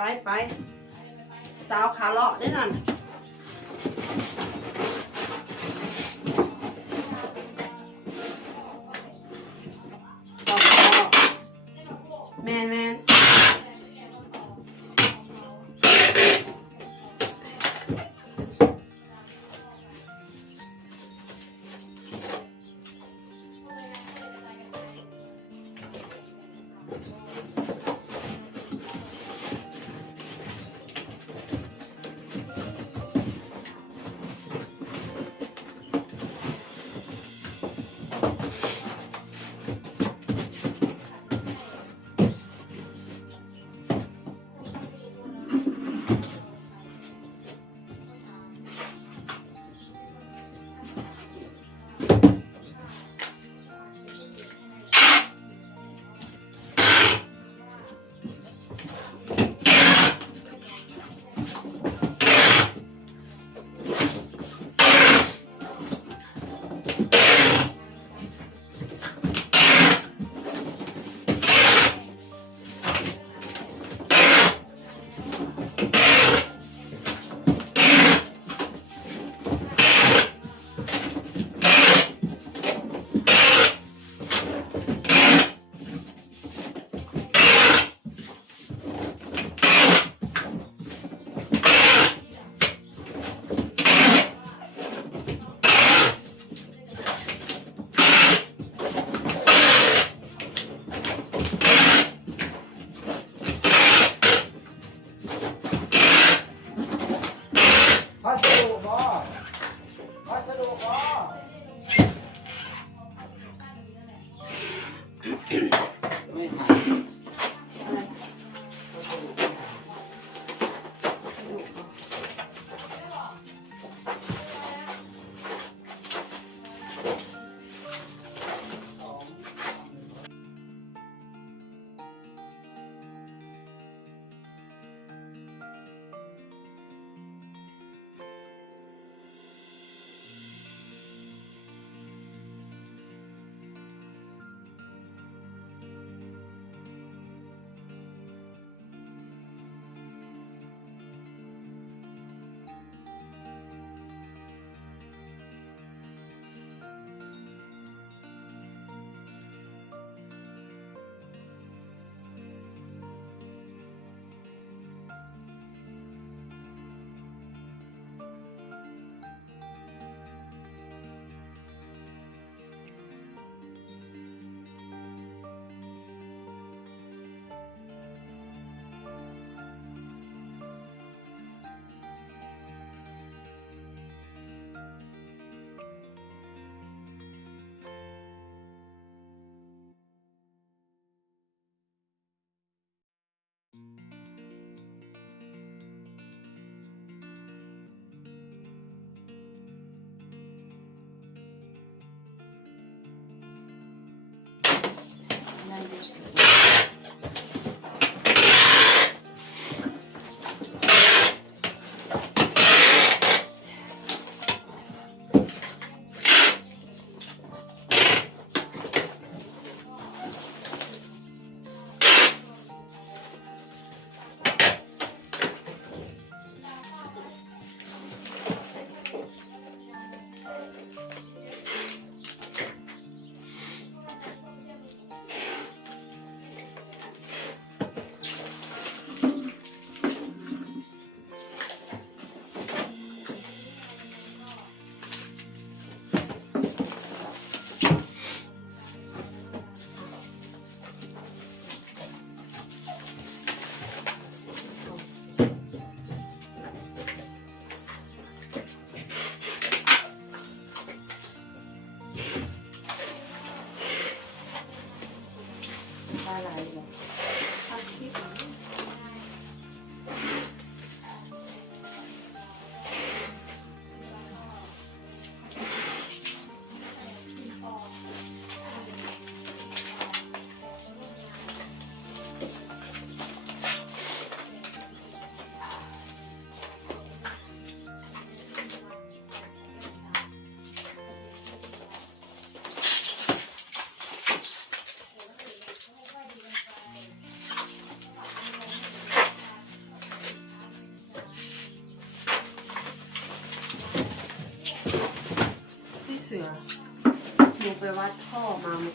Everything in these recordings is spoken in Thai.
ไปไปสาวขาเลาะได้นั่น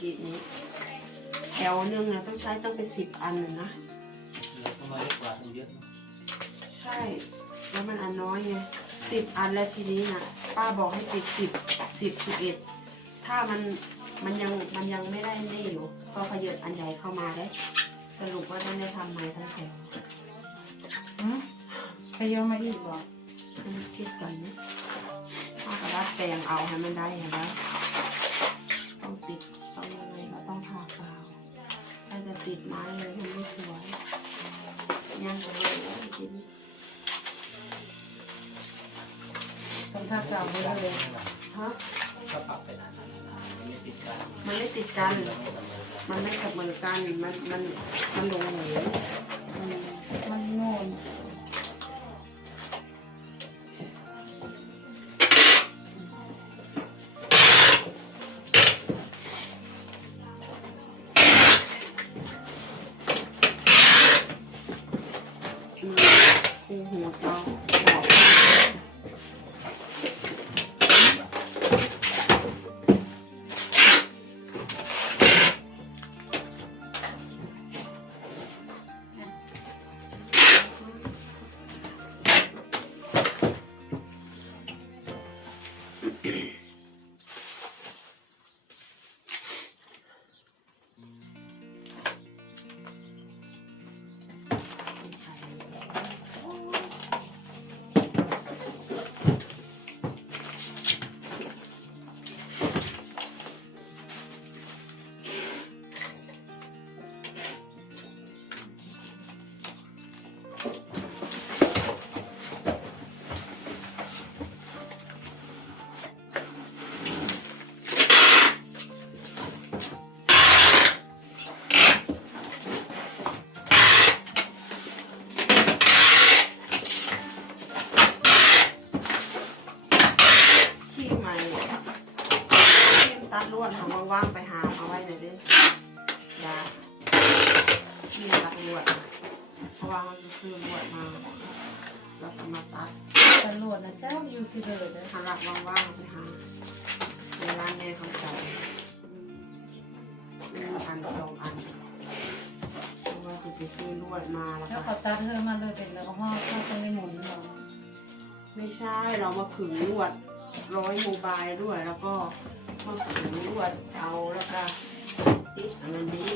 กี้นี้แถวหนึงนะต้องใช้ตั้งเป็นสิบอันน่ะนะแล้วก็มาเล็กกว่าตั้งเยอะนะใช่ แล้วมันอันน้อยไงสิบอันแล้วทีนี้นะป้าบอกให้ติดสิบสิบสิบเอ็ดถ้ามันมันยังมันยังไม่ได้นี่อยู่ก็ขยับอันใหญ่เข้ามาได้สรุปว่าต้องได้ทำไม้ทั้งแถวหืมขยับมาอีกบ่ให้มันคิดกันนะป้าก็รัดแปลงเอาให้มันได้เห็นไหมต้องติด ต้องยังไงก็ต้องผ่ากาวถ้าจะติดไม้เลยมันไม่สวยยังก็เลยจริงต้องทักกล่าวไปเลยฮะถ้าปรับไปนานๆมันไม่ติดกันมันไม่ติดกันเราไม่เสมอกันมันไม่เสมอกันมันมันมันลง สองอันเพราะว่าจะไปซื้อลวดมาแล้วแล้วก็เขาตัดเธอมาเลยเป็นแล้วก็ห่อเข้าไปในหมุนเนาะไม่ใช่เรามาขึงลวดร้อยโมบายด้วย แล้วก็มาขึงลวดเอาแล้วก็ติดอันนี้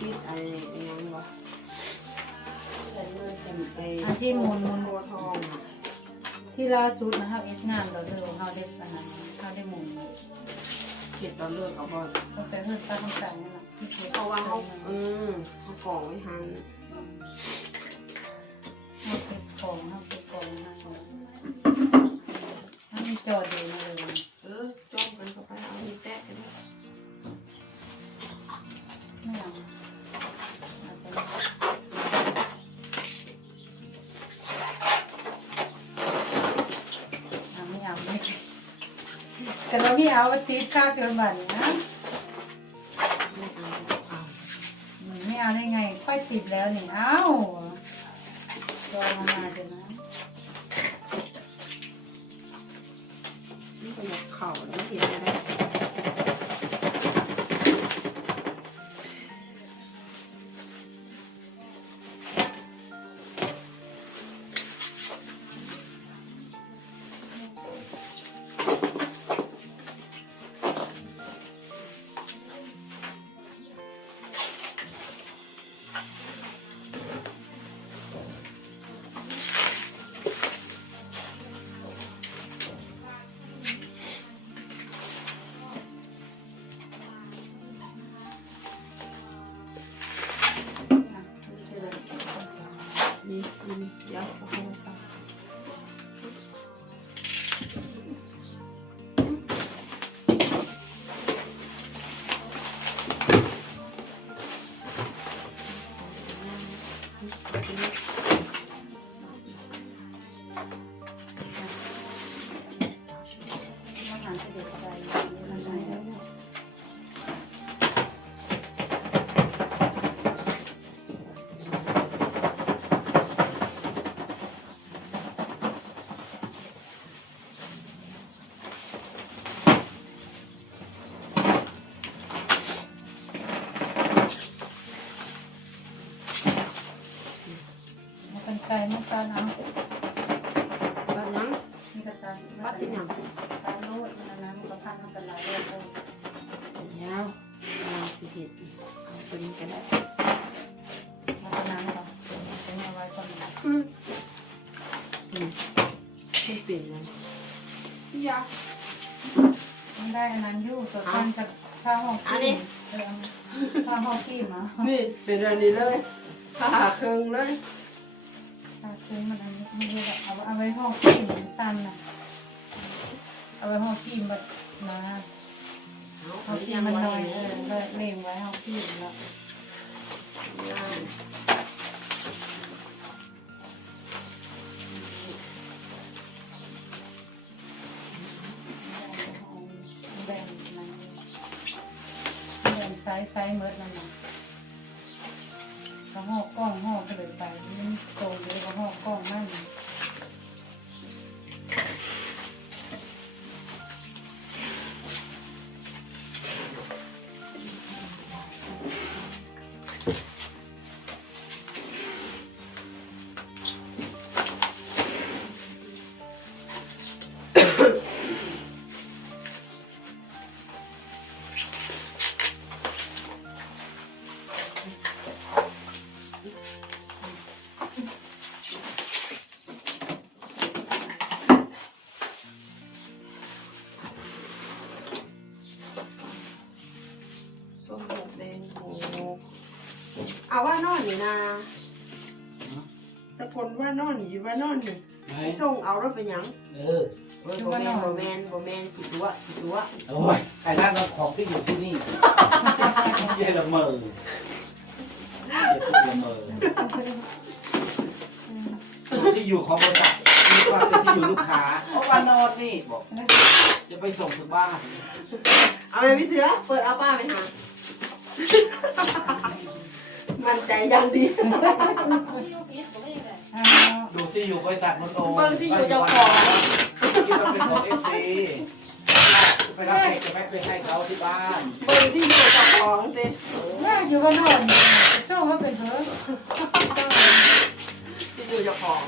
ติดไอ้ไอ้ยังวะไอ้เมื่อเป็นไอ้อันที่หมุนหมุน โคทองอะที่ล่าสุดนะเฮาเอ็ดงานเราเลยเฮาได้สนามเฮาได้หมุน เก็บตอนเลิกเอาบอลตั้งแต่เฮือนตาคำสั่งนั่นน่ะที่สุดเพราะว่าเขาเออเขากล่องไว้หันเฮาเก็บของเฮาเก็บของนะเฮามีจอดอยู่มาเลย ไม่เอาติดค่าเกินบันนะไม่เอาได้ไง ค่อยติดแล้วนี่เอ้ารอมานาเดี๋ยวนะนี่ขยับเข่าแล้วเห็นเล เปลี่ยนเลยยามันได้อันนั้นอยู่ตัวกันจะข้าวหอมอันนี้ข้าวหอมขี้มานี่เป็นอันนี้เลยผ่าเครื่องเลยข้าวคือมันอันนี้ไม่ใช่แบบเอาเอาไว้ห่อขี้มันสั้นนะเอาไว้ห่อขี้มาเอาห่อเอาขี้มันไว้อยเนี่เอยเลิกเล่งไว้ห่อขี้แล้ว ไซส์ไซส์เมิดนั่นนะก็ห่อกล้องห่อไปเลยไปนี่ ละเมอเย่พูดละเมอที่อยู่ของบริษัทนี่ว่าเป็นที่อยู่ลูกค้าเพราะว่านอนนี่บอกจะไปส่งถึงบ้านเอาไปพี่เสือเปิดเอาป้าไปหามันใจยังดีอ่าดูที่อยู่บริษัทมันโตเบิ่งที่อยู่เจ้าของคิดว่าเป็นของเอฟซี ไปรับแขกจะไปไปให้เขาที่บ้านเบิ่งที่อยู่เจ้าของสิแม่อยู่บ้านนอนนี่ส่งเขาเป็นเถอะที่อยู่เจ้าของ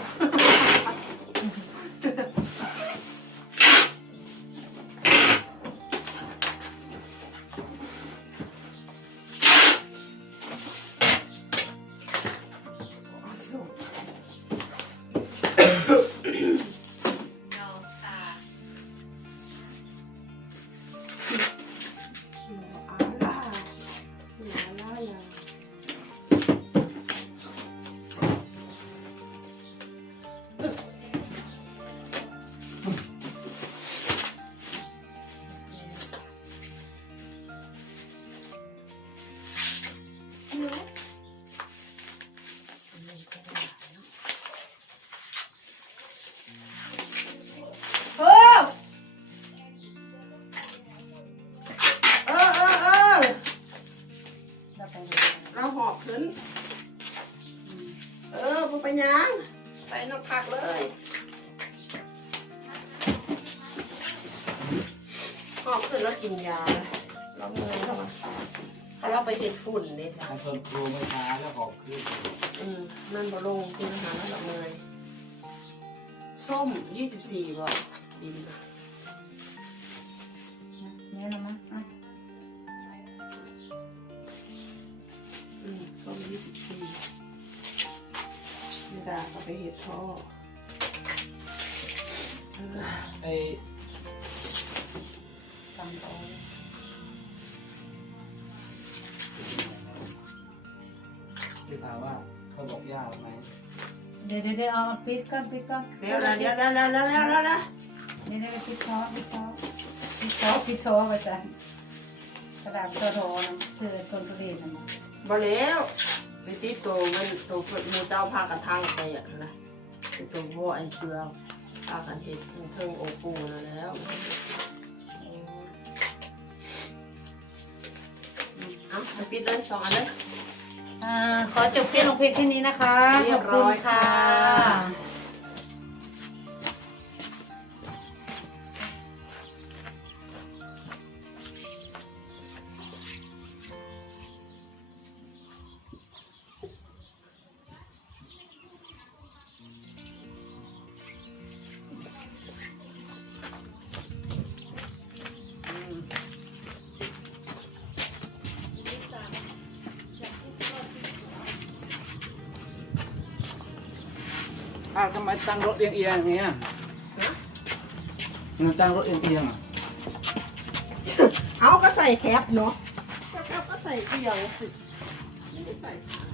หอบขึ้นแล้วกินยาเราเมื่อยแล้วอะเขาเราไปเห็ดฝุ่นนี่จ้ะทางคนครูไม่ช้าแล้วขอบขึ้นอืมนั่นบ่ลงกินอาหารแล้วเราเมื่อยส้มยี่สิบสี่บ่ดีนะเนี่ยนะมั้งอะอืมส้มยี่สิบสี่ไม่ได้เอาไปเห็ดท่อเอ อไอ้ตามต่อที่ถามว่าเขาบอกยาวไหมเดี๋ยวเดี๋ยวเดี๋ยวเอาปิดก่อนปิดก่อนเดี๋ยวนะเดี๋ยวแล้วแล้วแล้วแล้วแล้วแล้วเดี๋ยวเดี๋ยวปิดท้อปิดท้อปิดท้อปิดท้อไปจ้ะกระดาษตัวโถนะเสื้อคนทุเรียนนะบ่แล้วไปติดตัวมันตัวเพิ่นหมูเจ้าพากันทางไปอะนะเป็นตัววัวไอ้เชือพากันเห็ดเทิงโอปูนั่นแล้ว เอาไปปิดเลยสองอันเลย อ่าขอจบเพียงลงเพลงแค่นี้นะคะเรีขยอบบร้คุอยณค่ะ เอียงเอียงอย่างเงี้ยมันตั้งรถเอียงเอียงอะเอาก็ใส่แคปเนาะก็แคปก็ใส่เอียงสิไม่ได้ใส่ขา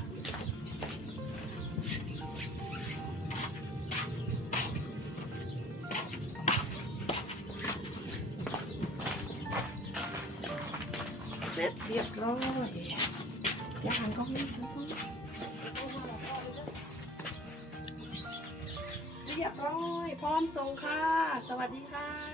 เสร็จเรียบร้อยอย่าหันกล้องนี่หันกล้อง พร้อมส่งค่ะ สวัสดีค่ะ